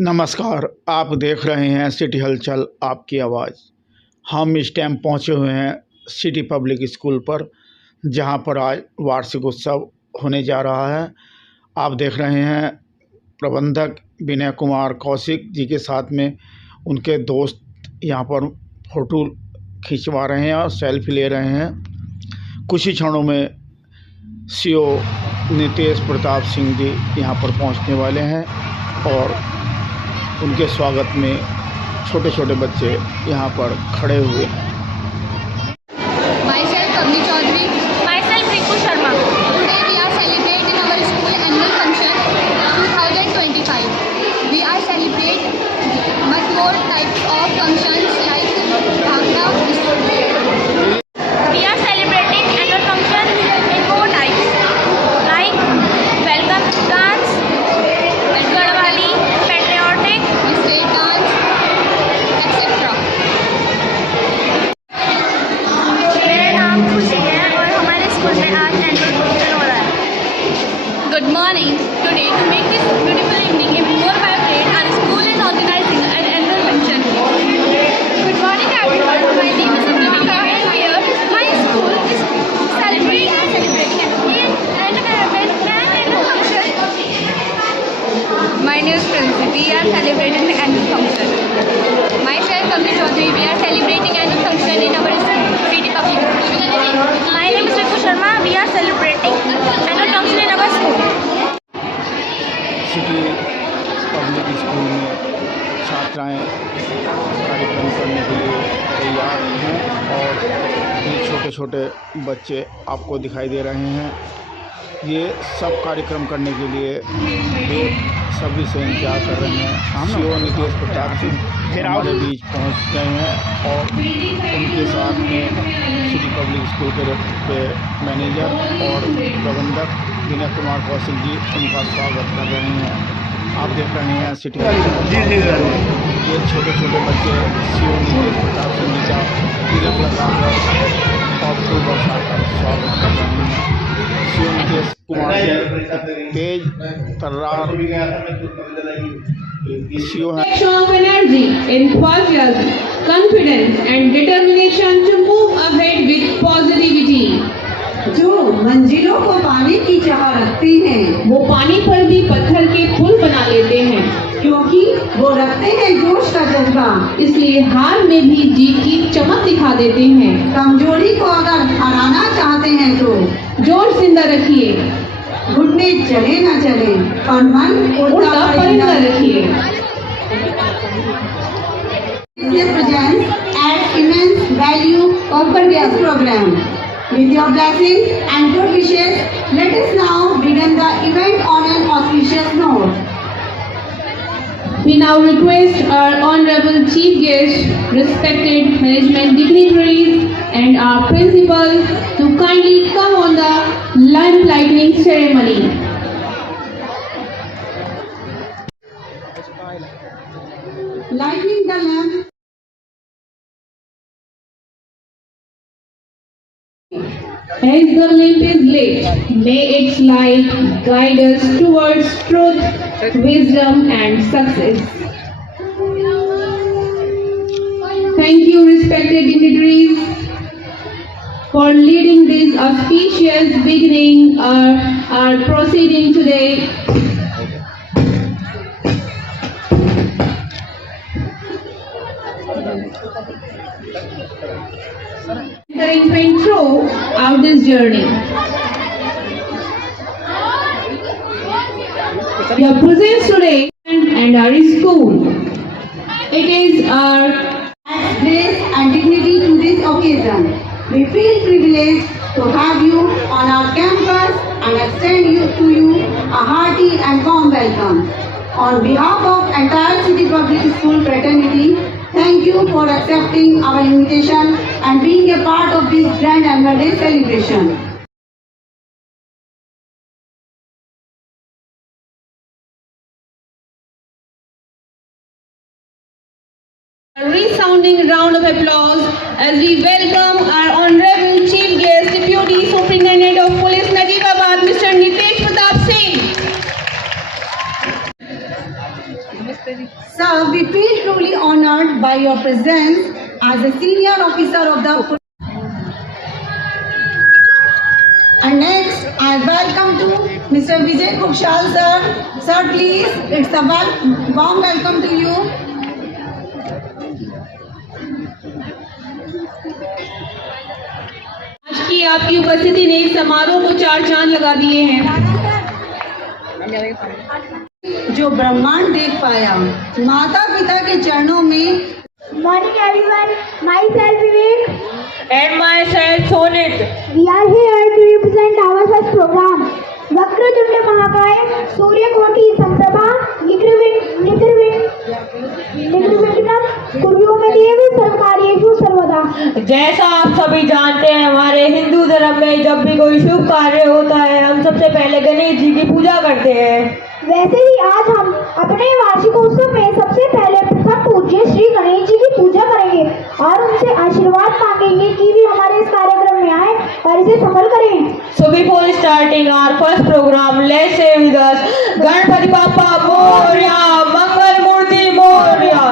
नमस्कार, आप देख रहे हैं सिटी हलचल आपकी आवाज़। हम इस टाइम पहुंचे हुए हैं सिटी पब्लिक स्कूल पर, जहां पर आज वार्षिक उत्सव होने जा रहा है। आप देख रहे हैं प्रबंधक विनय कुमार कौशिक जी के साथ में उनके दोस्त यहां पर फ़ोटो खिंचवा रहे हैं और सेल्फी ले रहे हैं। कुछ ही क्षणों में सीओ नितेश प्रताप सिंह जी यहां पर पहुंचने वाले हैं और उनके स्वागत में छोटे छोटे बच्चे यहाँ पर खड़े हुए हैं। Myself Kavni Chaudhary. Myself Riku Sharma. Today we are celebrating our school annual function 2025. We are celebrating much more types of functions like Bhangda. We are celebrating annual function in 4 types like welcome dance, Garhwali, patriotic, state dance, etc. मेरा नाम खुशी है और हमारे स्कूल में आज annual function हो रहा है। Good morning. Today to make this beautiful evening even more vibrant, our school is organizing an annual function. Good morning everyone. My name is Deepika and here my school is celebrating annual function. My name is Princy. We are celebrating the annual function. Myself Kavni Chaudhary. We are celebrating annual function in our city public school. My name is Riku Sharma. We are celebrating annual function in our school. City public school में छात्राएं कार्यक्रम करने के लिए तैयार हैं और ये छोटे छोटे बच्चे आपको दिखाई दे रहे हैं। ये सब कार्यक्रम करने के लिए वे सभी से इंतजार कर रहे हैं। हम सीओ नितेश प्रताप सिंह हमारे बीच पहुंच गए हैं और उनके साथ में सिटी पब्लिक स्कूल के मैनेजर और प्रबंधक विनय कुमार कौशिक जी उनका स्वागत कर रहे हैं। आप देख रहे हैं सिटी ये छोटे छोटे बच्चे सीओ नितेश प्रताप सिंह जी का तिलक लगाकर और फूल बरसाकर स्वागत कर रहे हैं। सीओ नितेश कुमार जी तेज तर्रार सीओ है। Of energy, enthusiasm, confidence and determination to move ahead with positivity. जो मंजिलों को पाने की चाह रखते हैं वो पानी पर भी पत्थर के पुल बना लेते हैं, क्योंकि वो रखते हैं जोश का जज्बा। इसलिए हार में भी जीत की चमक दिखा देते हैं। कमजोरी को अगर हराना चाहते हैं तो जोश जिंदा रखिए, घुटने चले न चले और मन उड़ता परिंदा रखिए। This presents adds immense value of this program. With your blessings and good wishes, let us now begin the event on an auspicious note. We now request our honorable chief guest, respected management dignitaries and our principal to kindly come on the lamp lighting ceremony. Lighting the lamp. As the lamp is lit, may its light guide us towards truth, wisdom and success. Thank you, respected dignitaries, for leading this auspicious beginning our proceeding today. Entering throughout this journey. Your presence today and our school. It is our Grace and dignity to this occasion. We feel privileged to have you on our campus and extend to you a hearty and warm welcome. On behalf of entire City Public School fraternity, thank you for accepting our invitation and being a part of this grand annual day celebration. A resounding round of applause as we welcome our honorable chief guest, Deputy Superintendent of Police Najibabad, Mr. Nitesh Pratap Singh. your presence as a senior officer of the police. And next, I welcome to Mr. Vijay Kushal sir. Sir, please, it's a warm welcome to you. आज की आपकी उपस्थिति ने इस समारोह को चार चांद लगा दिए हैं। जो ब्रह्मांड देख पाया, माता पिता के चरणों में। Morning everyone, myself Vivek And myself Sonit. we are here to represent our first program. Vakratunda महाकाय सूर्यकोटि समप्रभा निर्विघ्नं कुरु मे देव सर्वकार्येषु सर्वदा। जैसा आप सभी जानते हैं, हमारे हिंदू धर्म में जब भी कोई शुभ कार्य होता है, हम सबसे पहले गणेश जी की पूजा करते हैं। वैसे ही आज हम अपने वार्षिकोत्सव में सबसे पहले प्रथम पूज्य श्री गणेश जी की पूजा करेंगे और उनसे आशीर्वाद मांगेंगे कि वे हमारे इस कार्यक्रम में आए और इसे सफल करें। So before starting our first program, let's say with us, Ganpati Bappa Moria, Mangal Murti Moria.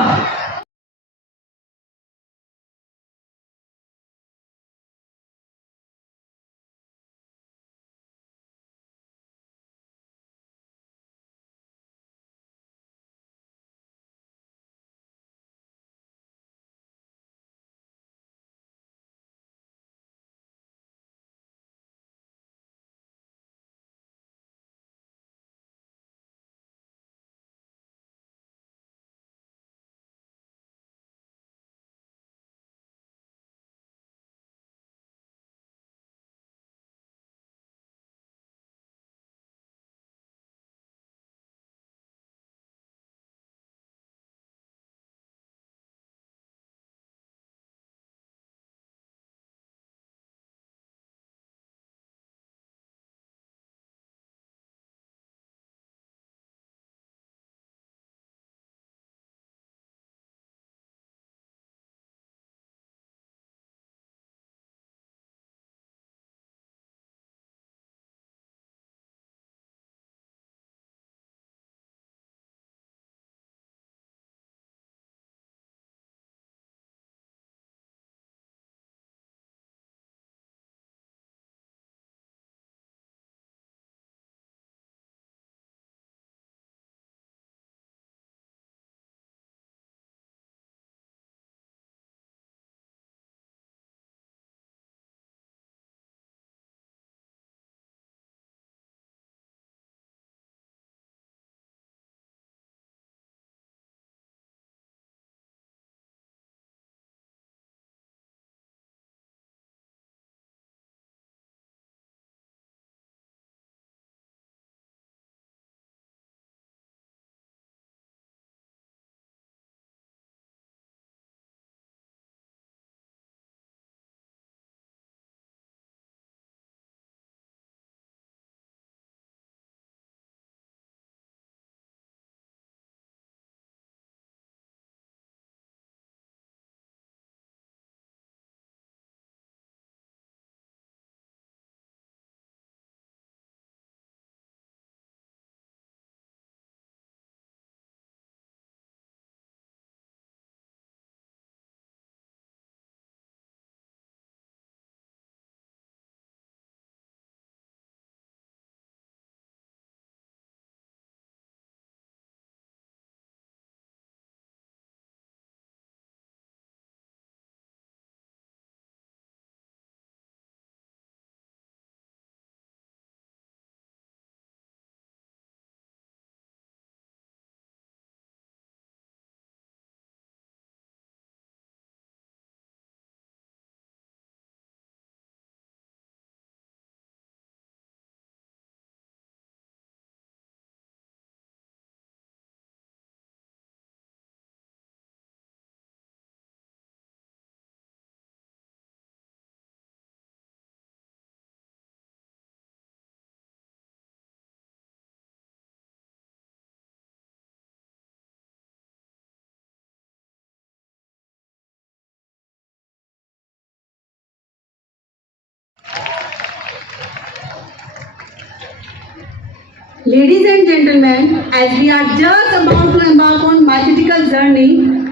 Ladies and gentlemen, as we are just about to embark on magical journey,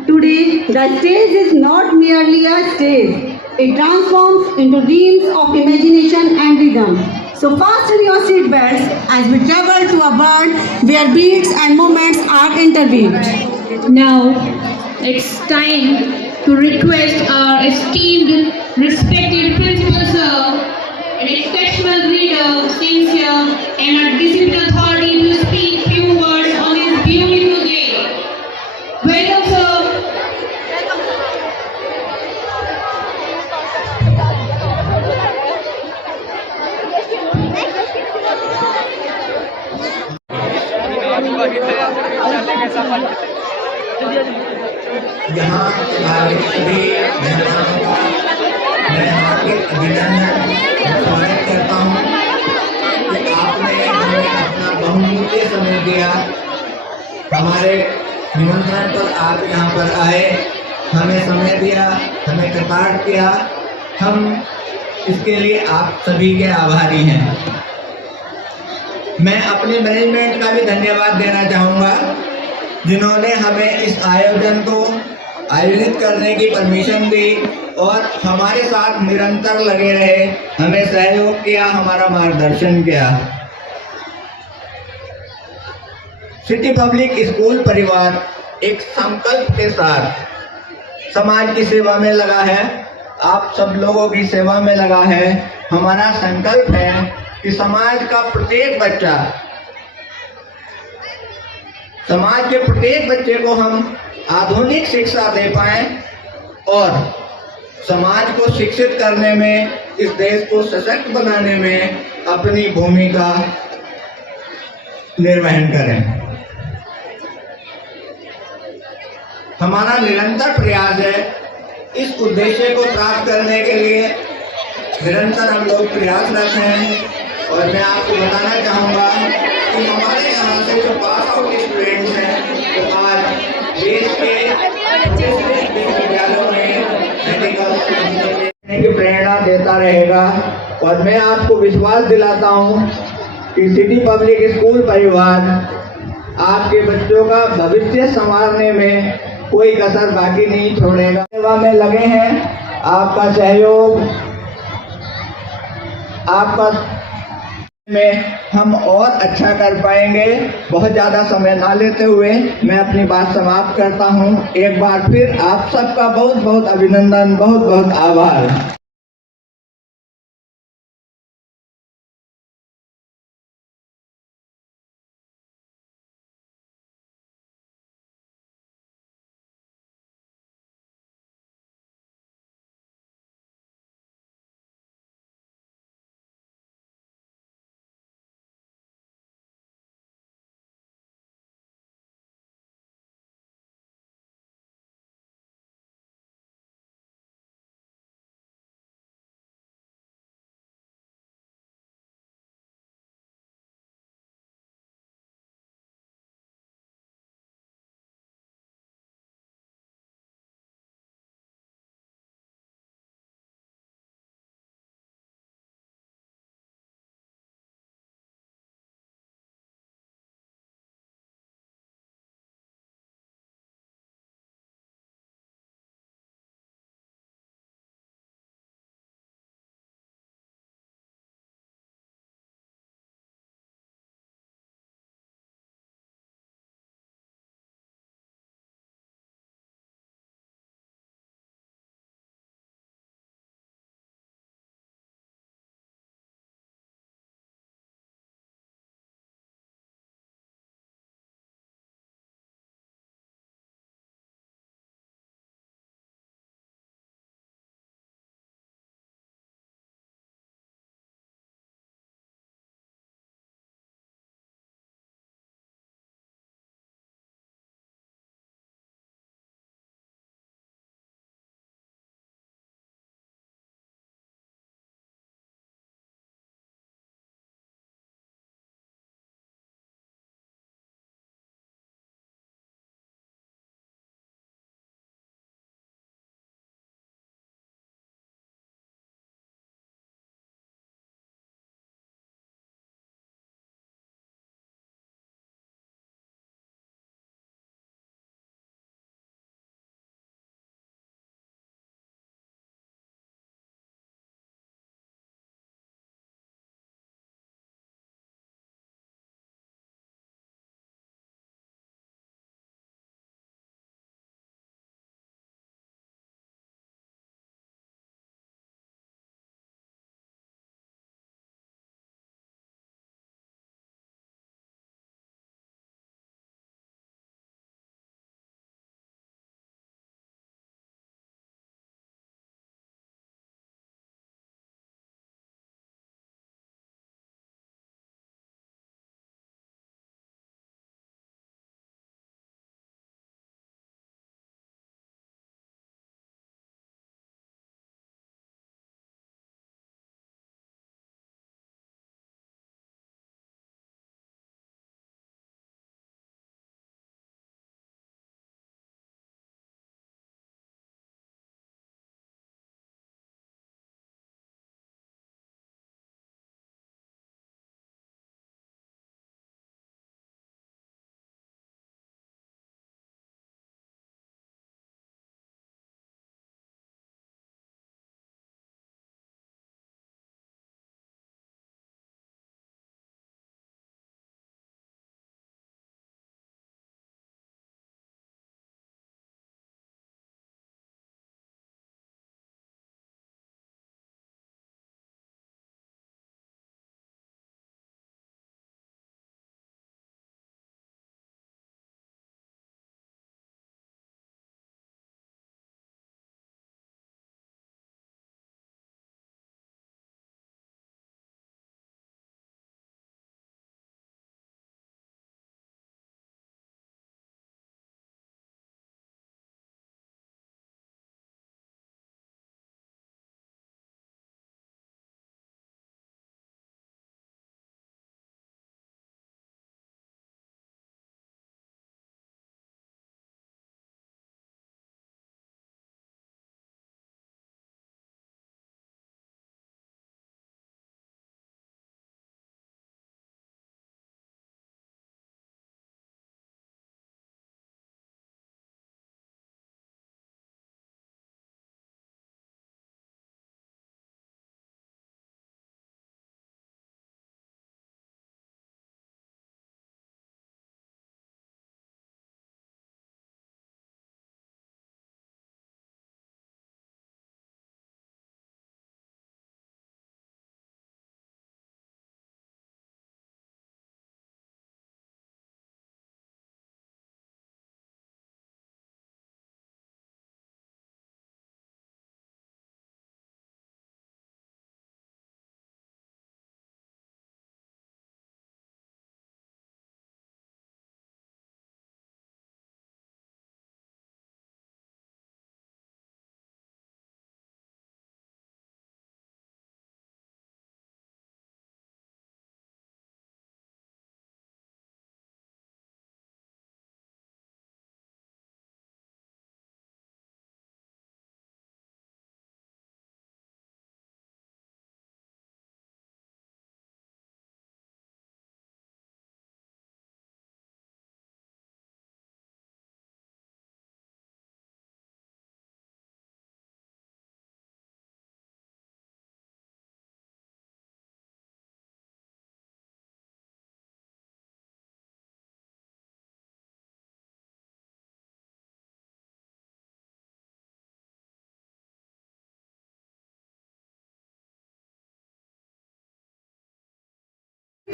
Today, the stage is not merely a stage. It transforms into dreams of imagination and rhythm. So fasten your seatbelts as we travel to a world where beats and moments are interweaved. Now, it's time to request our esteemed, respected principal sir, an exceptional reader, sincere, and a disciplined authority to speak few words on this beautiful day. Welcome, sir. यहाँ आए सभी मेहमानों का मैं हार्दिक अभिनंदन स्वागत करता हूँ कि आपने हमें अपना बहुमूल्य समय दिया, हमारे निमंत्रण पर आप यहाँ पर आए, हमें समय दिया, हमें कृतार्थ किया। हम इसके लिए आप सभी के आभारी हैं। मैं अपने मैनेजमेंट का भी धन्यवाद देना चाहूँगा जिन्होंने हमें इस आयोजन को आयोजित करने की परमिशन दी और हमारे साथ निरंतर लगे रहे, हमें सहयोग किया, हमारा मार्गदर्शन किया। सिटी पब्लिक स्कूल परिवार एक संकल्प के साथ समाज की सेवा में लगा है, आप सब लोगों की सेवा में लगा है। हमारा संकल्प है कि समाज का प्रत्येक बच्चा, समाज के प्रत्येक बच्चे को हम आधुनिक शिक्षा दे पाएं और समाज को शिक्षित करने में, इस देश को सशक्त बनाने में अपनी भूमिका निर्वहन करें। हमारा निरंतर प्रयास है, इस उद्देश्य को प्राप्त करने के लिए निरंतर हम लोग प्रयासरत हैं। और मैं आपको बताना चाहूँगा कि हमारे यहाँ से जो पास आउट स्टूडेंट्स हैं वो आज देश के विश्वविद्यालयों में मेडिकल की प्रेरणा देता रहेगा। और मैं आपको विश्वास दिलाता हूँ कि सिटी पब्लिक स्कूल परिवार आपके बच्चों का भविष्य संवारने में कोई कसर बाकी नहीं छोड़ेगा। सेवा में लगे हैं, आपका सहयोग, आपका में हम और अच्छा कर पाएंगे। बहुत ज़्यादा समय ना लेते हुए मैं अपनी बात समाप्त करता हूँ। एक बार फिर आप सबका बहुत बहुत अभिनंदन, बहुत बहुत आभार।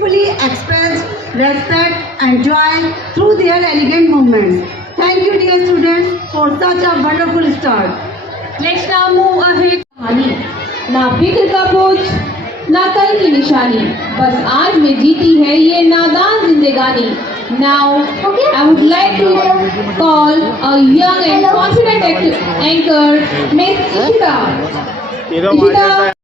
fully expressed respect and joy through their elegant movements. Thank you, dear students, for such a wonderful start. Let's now move ahead. कहानी ना फिक्र का बोझ ना कल की निशानी, बस आज में जीती है ये नादान जिंदगानी. Now I would like to call a young and confident anchor, Miss Ishita. Ishita.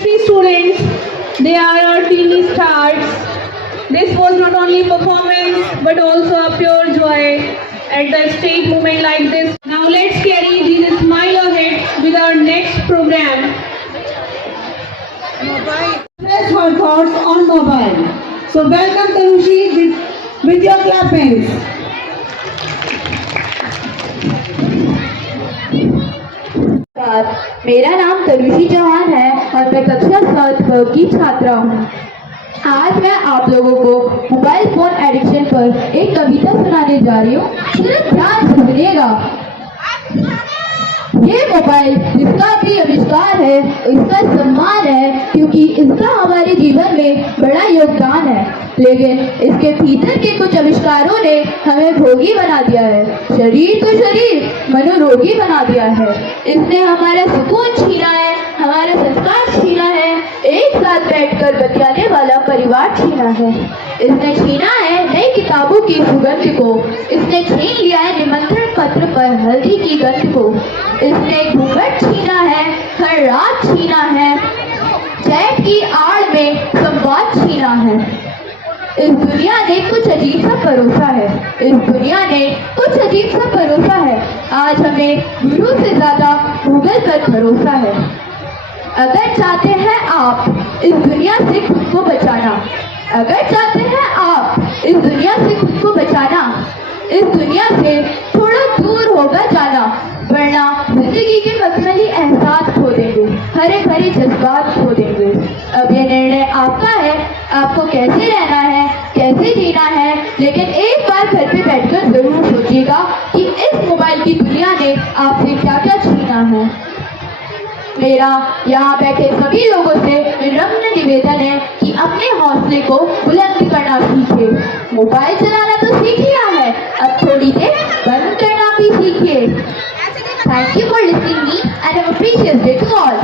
See students, they are our teeny stars. This was not only performance but also a pure joy at the stage moment like this. Now let's carry this smile ahead with our next program. Express her thoughts on mobile. So welcome Tanushi with your clappings. मेरा नाम तनुषी चौहान है और मैं कक्षा 7 की छात्रा हूँ। आज मैं आप लोगों को मोबाइल फोन एडिक्शन पर एक कविता सुनाने जा रही हूँ। सिर्फ ध्यान से सुनिएगा। ये मोबाइल जिसका भी आविष्कार है इसका सम्मान है, क्योंकि इसका हमारे जीवन में बड़ा योगदान है, लेकिन इसके भीतर के कुछ आविष्कारों ने हमें भोगी बना दिया है। शरीर तो शरीर, मनोरोगी बना दिया है। इसने हमारा सुकून छीना है, हमारा संस्कार छीना है, एक साथ बैठकर बतियाने वाला परिवार छीना है। इसने छीना है नई किताबों की सुगंध को, इसने छीन लिया है निमंत्रण पत्र पर हल्दी की गंध को, इसने घूंघट छीना है, हर रात छीना है, चैट की आड़ में संवाद छीना है। इस दुनिया ने कुछ अजीब सा परोसा है, इस दुनिया ने कुछ अजीब सा परोसा है। आज हमें गुरु से ज्यादा गूगल पर भरोसा है। अगर चाहते हैं आप इस दुनिया से खुद को बचाना, अगर चाहते हैं आप इस दुनिया से खुद को बचाना, इस दुनिया से थोड़ा दूर होगा जाना, वरना जिंदगी के मखमली एहसास खो देंगे, हरे भरे जज्बात खो देंगे। अब ये निर्णय आपका है, आपको कैसे रहना है, कैसे जीना है, लेकिन एक बार घर पे बैठकर जरूर सोचिएगा कि इस मोबाइल की दुनिया ने आपसे क्या क्या छीना है। मेरा यहाँ बैठे सभी लोगों से विनम्र निवेदन है कि अपने हौसले को बुलंद करना सीखे। मोबाइल चलाना तो सीख लिया है, अब थोड़ी देर बंद करना भी सीखिए। Thank you for listening me and have a precious day to all.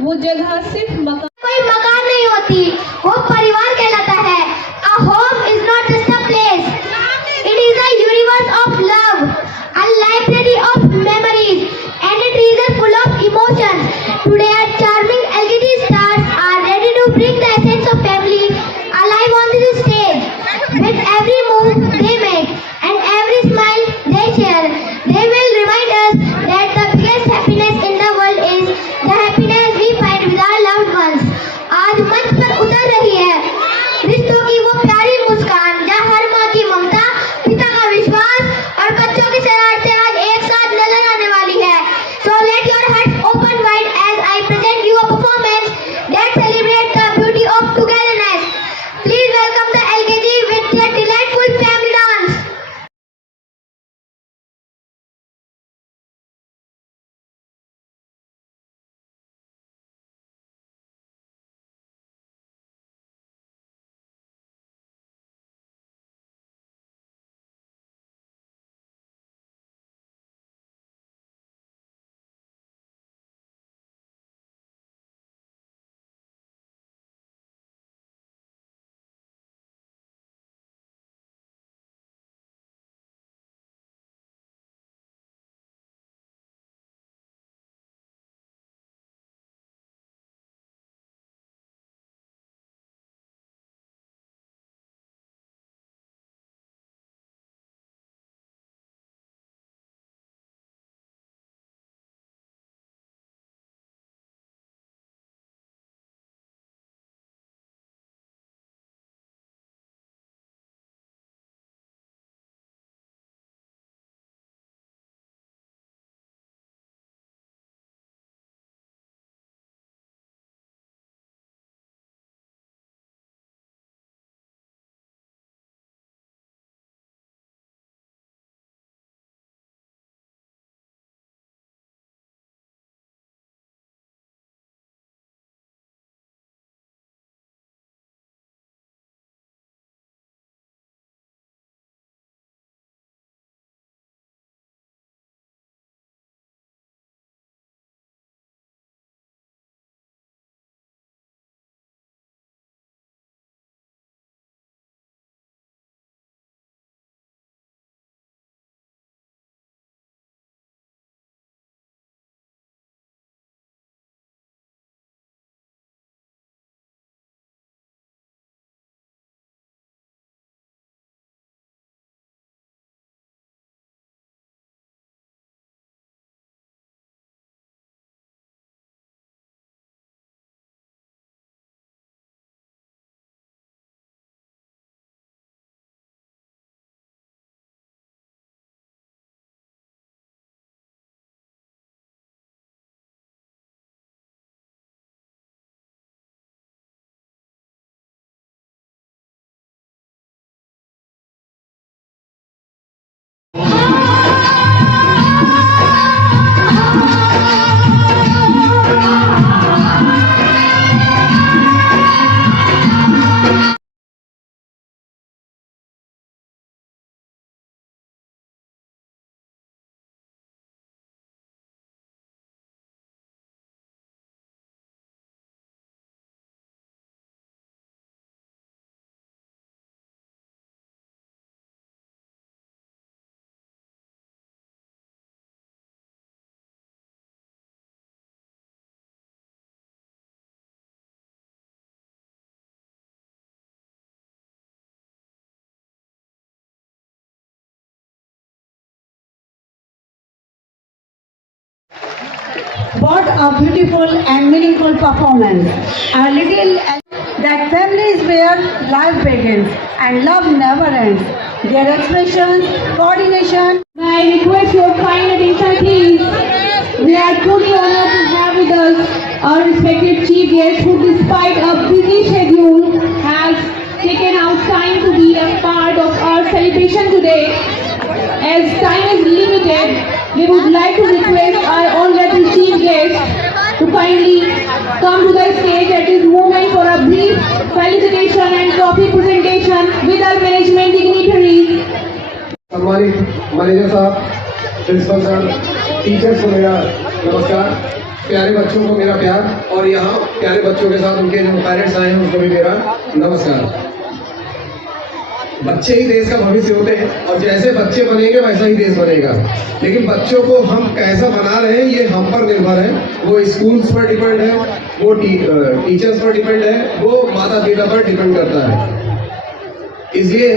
वो जगह सिर्फ मकान कोई मकान नहीं होती, वो परिवार कहलाता है। A home is not just a place, it is a universe of love, a library of memories, and a treasure full of emotion. Today our charming LED stars are ready to bring the essence of family alive on this stage. With every move they make and every smile they share, they will remind us that the biggest happiness in the world is the happiness we find with our loved ones. What a beautiful and meaningful performance. A little that families where life begins and love never ends. Their expressions, coordination. May I request your kind attention, please? We are truly honored to have with us our respected chief guest who, despite a busy schedule, has taken out time to be a part of our celebration today. As time is limited, we would like to request our honorable chief guest to kindly come to the stage at this moment for a brief felicitation and trophy presentation with our management dignitaries. सम्मानित मैनेजर साहब, principal sir, teachers को मेरा नमस्कार, प्यारे बच्चों को मेरा प्यार और यहाँ प्यारे बच्चों के साथ उनके जो पेरेंट्स आए हैं उनको भी मेरा नमस्कार। बच्चे ही देश का भविष्य होते हैं और जैसे बच्चे बनेंगे वैसा ही देश बनेगा, लेकिन बच्चों को हम कैसा बना रहे हैं ये हम पर निर्भर है। वो स्कूल्स पर डिपेंड है, वो टीचर्स पर डिपेंड है, वो माता पिता पर डिपेंड करता है। इसलिए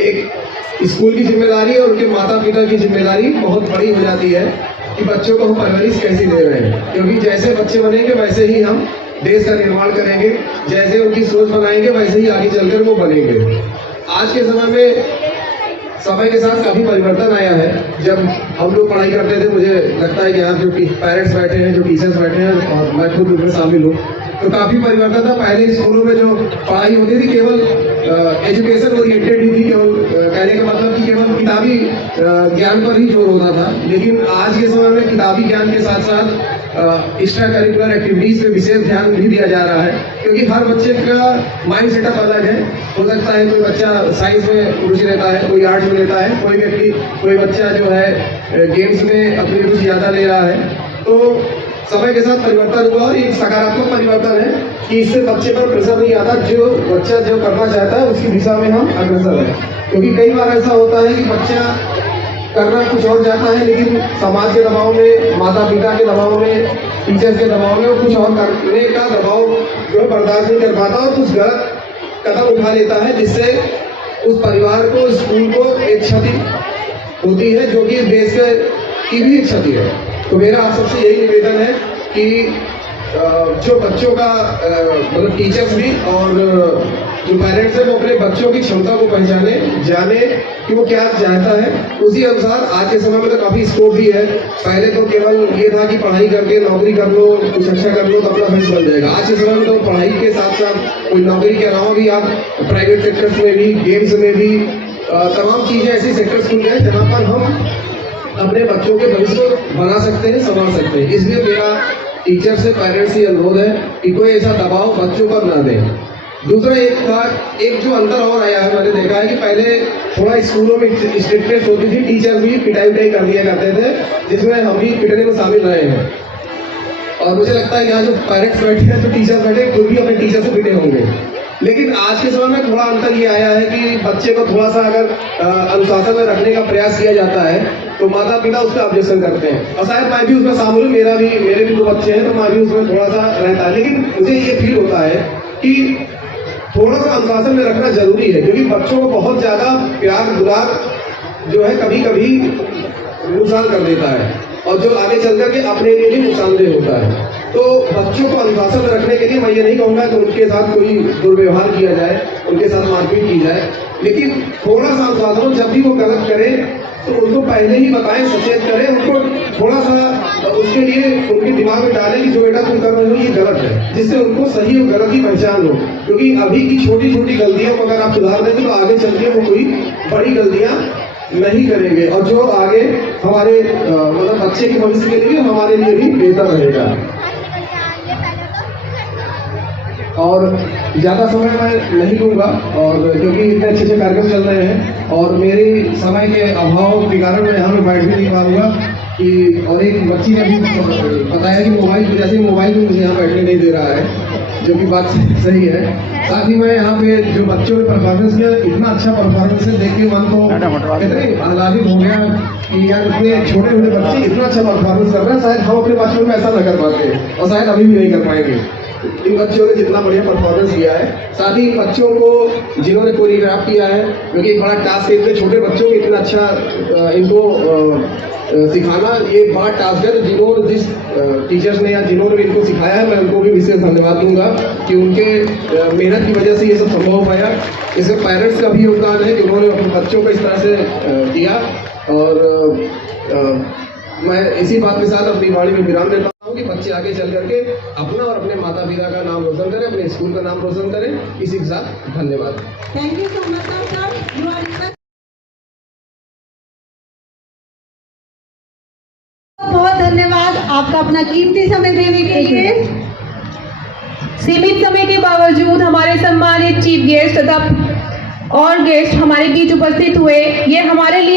एक स्कूल की जिम्मेदारी और उनके माता पिता की जिम्मेदारी बहुत बड़ी हो जाती है कि बच्चों को हम परवरिश कैसी दे रहे हैं, क्योंकि जैसे बच्चे बनेंगे वैसे ही हम देश का निर्माण करेंगे, जैसे उनकी सोच बनाएंगे वैसे ही आगे चलकर वो बनेंगे। आज के समय में समय के साथ काफी परिवर्तन आया है। जब हम लोग पढ़ाई करते थे, मुझे लगता है कि यहाँ जो पेरेंट्स बैठे हैं, जो टीचर्स बैठे हैं और मैं खुद उनमें शामिल हूँ, तो काफी परिवर्तन था। पहले स्कूलों में जो पढ़ाई होती थी केवल एजुकेशन ओरिएंटेड ही थी, केवल कहने का मतलब कि केवल किताबी ज्ञान पर ही जोर होता था। लेकिन आज के समय में किताबी ज्ञान के साथ साथ एक्स्ट्रा करिकुलर एक्टिविटीज पे विशेष ध्यान भी दिया जा रहा है, क्योंकि हर बच्चे का माइंड सेटअप अलग है। हो सकता है कोई बच्चा साइंस में रुचि लेता है, कोई आर्ट्स में लेता है, कोई बच्चा जो है गेम्स में अपनी रुचि ज़्यादा ले रहा है। तो समय के साथ परिवर्तन हुआ और एक सकारात्मक परिवर्तन है कि इससे बच्चे पर प्रेशर नहीं आता। जो बच्चा जो करना चाहता है उसकी दिशा में हम अग्रसर हैं, क्योंकि कई बार ऐसा होता है कि बच्चा करना कुछ और चाहता है, लेकिन समाज के दबाव में, माता पिता के दबाव में, टीचर्स के दबाव में वो कुछ और करने का दबाव जो है बर्दाश्त नहीं कर पाता और कुछ गलत कदम उठा लेता है, जिससे उस परिवार को, स्कूल को एक क्षति होती है, जो कि देश की भी एक क्षति है। तो मेरा आप सबसे यही निवेदन है कि जो बच्चों का मतलब टीचर्स भी और जो पेरेंट्स हैं वो अपने बच्चों की क्षमता को पहचाने, जाने कि वो क्या चाहता है, उसी अनुसार आज के समय में तो काफ़ी स्कोप भी है। पहले तो केवल ये था कि पढ़ाई करके नौकरी कर लो, कुछ अच्छा कर लो तो अपना भविष्य बन जाएगा। आज के समय में तो पढ़ाई के साथ साथ कोई नौकरी के अलावा भी आप प्राइवेट सेक्टर्स में भी, गेम्स में भी तमाम चीज़ें ऐसी सेक्टर्स खुल गए जहाँ पर हम अपने बच्चों के भविष्य को बना सकते हैं, संभाल सकते हैं। इसलिए मेरा टीचर से, पेरेंट्स से अनुरोध है कि कोई ऐसा दबाव बच्चों पर ना दें। दूसरा एक जो अंतर और आया है, मैंने देखा है कि पहले थोड़ा स्कूलों में स्ट्रिक्टनेस होती थी, टीचर भी पिटाई कर दिया करते थे, जिसमें हम भी पिटने में शामिल रहे हैं। और मुझे लगता है यहाँ जो पेरेंट्स बैठे हैं, जो टीचर्स बैठे हैं, खुद भी अपने टीचर से पिटे होंगे। लेकिन आज के समय में थोड़ा अंतर ये आया है कि बच्चे को थोड़ा सा अगर अनुशासन में रखने का प्रयास किया जाता है तो माता पिता उस पर ऑब्जेक्शन करते हैं, और शायद मैं भी उसमें शामिल हूँ। मेरे भी 2 बच्चे हैं, तो मैं भी उसमें थोड़ा सा रहता है। लेकिन मुझे ये फील होता है कि थोड़ा सा अनुशासन में रखना जरूरी है, क्योंकि बच्चों को बहुत ज्यादा प्यार दुलार जो है कभी कभी नुकसान कर देता है, और जो आगे चल करके अपने लिए भी नुकसानदेह होता है। तो बच्चों को अनुशासन में रखने के लिए मैं ये नहीं कहूँगा कि उनके साथ कोई दुर्व्यवहार किया जाए, उनके साथ मारपीट की जाए, लेकिन थोड़ा सा अनुशासन, जब भी वो गलत करें तो उनको पहले ही बताएं, सचेत करें, उनको थोड़ा सा उसके लिए उनके दिमाग में डालें कि जो बेटा तुम कर रहे हो ये गलत है, जिससे उनको सही और गलत की पहचान हो। क्योंकि अभी की छोटी छोटी गलतियों को अगर आप सुधार देंगे तो आगे चल के वो कोई बड़ी गलतियाँ नहीं करेंगे, और जो आगे हमारे मतलब बच्चे के भविष्य के लिए हमारे लिए भी बेहतर रहेगा। और ज़्यादा समय मैं नहीं लूँगा, और क्योंकि इतने अच्छे कार्यक्रम चल रहे हैं और मेरे समय के अभाव के कारण मैं यहाँ पे बैठ भी नहीं पाऊँगा कि, और एक बच्ची ने भी बताया कि मोबाइल, जैसे मोबाइल भी मुझे यहाँ बैठने नहीं दे रहा है, जो कि बात सही है। साथ ही मैं यहाँ पे जो बच्चों ने परफॉर्मेंस किया, इतना अच्छा परफॉर्मेंस है, देख के मन को इतने आह्लादित हो गया कि यार इतने छोटे छोटे बच्चे इतना अच्छा परफॉर्मेंस कर रहे हैं। शायद हम अपने बचपन में ऐसा न कर पाते और शायद अभी भी नहीं कर पाएंगे। इन बच्चों ने जितना बढ़िया परफॉर्मेंस किया है, साथ ही इन बच्चों को जिन्होंने कोरियोग्राफ किया है, क्योंकि एक बड़ा टास्क है, इतने छोटे बच्चों को इतना अच्छा इनको सिखाना, ये बड़ा टास्क है। तो जिन्होंने जिस टीचर्स ने या जिन्होंने भी इनको सिखाया है, मैं उनको भी विशेष धन्यवाद दूंगा कि उनके मेहनत की वजह से ये सब संभव हो पाया। इसमें पेरेंट्स का भी योगदान है कि उन्होंने अपने बच्चों को इस तरह से दिया। और मैं इसी बात के साथ अपनी वाणी में विराम देता हूँ कि बच्चे आगे चल करके अपना और अपने माता पिता का नाम रोशन करें, अपने स्कूल का नाम रोशन करें। इसी के साथ धन्यवाद। Thank you so much, sir. You are बहुत धन्यवाद आपका अपना कीमती समय देने के लिए। सीमित समय के बावजूद हमारे सम्मानित चीफ गेस्ट तथा और गेस्ट हमारे बीच उपस्थित हुए, ये हमारे लिए